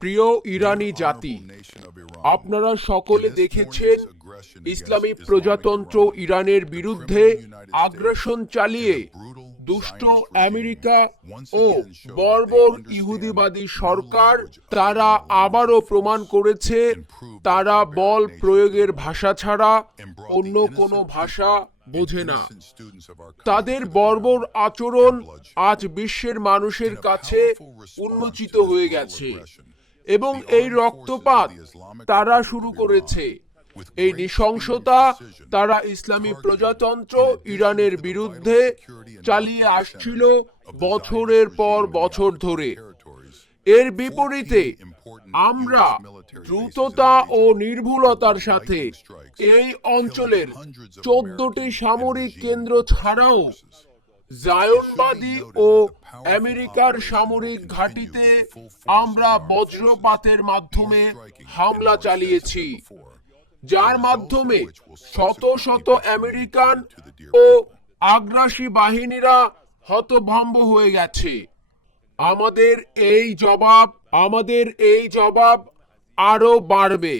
প্রিয় ইরানি জাতি, আপনারা সকলে দেখেছেন ইসলামী প্রজাতন্ত্র ইরানের বিরুদ্ধে আগ্রাসন চালিয়ে দুষ্ট আমেরিকা ও বর্বর ইহুদিবাদী সরকার তারা আবারও প্রমাণ করেছে তারা বল প্রয়োগের ভাষা ছাড়া অন্য কোনো ভাষা বোঝে না। তাদের বর্বর আচরণ আজ বিশ্বের মানুষের কাছে উন্মোচিত হয়ে গেছে এবং এই রক্তপাত তারা শুরু করেছে। এই নৃশংসতা তারা ইসলামী প্রজাতন্ত্র ইরানের বিরুদ্ধে চালিয়ে আসছিল বছরের পর বছর ধরে। এর বিপরীতে আমরা দ্রুততা ও নির্ভুলতার সাথে এই অঞ্চলের 14টি সামরিক কেন্দ্র ছাড়াও জায়নবাদী ও আমেরিকার সামরিক ঘাঁটিতে আমরা বজ্রপাতের মাধ্যমে হামলা চালিয়েছি, যার মাধ্যমে শত শত আমেরিকান ও আগ্রাসী বাহিনীরা হতভম্ব হয়ে গেছে। আমাদের এই জবাব আরো বাড়বে।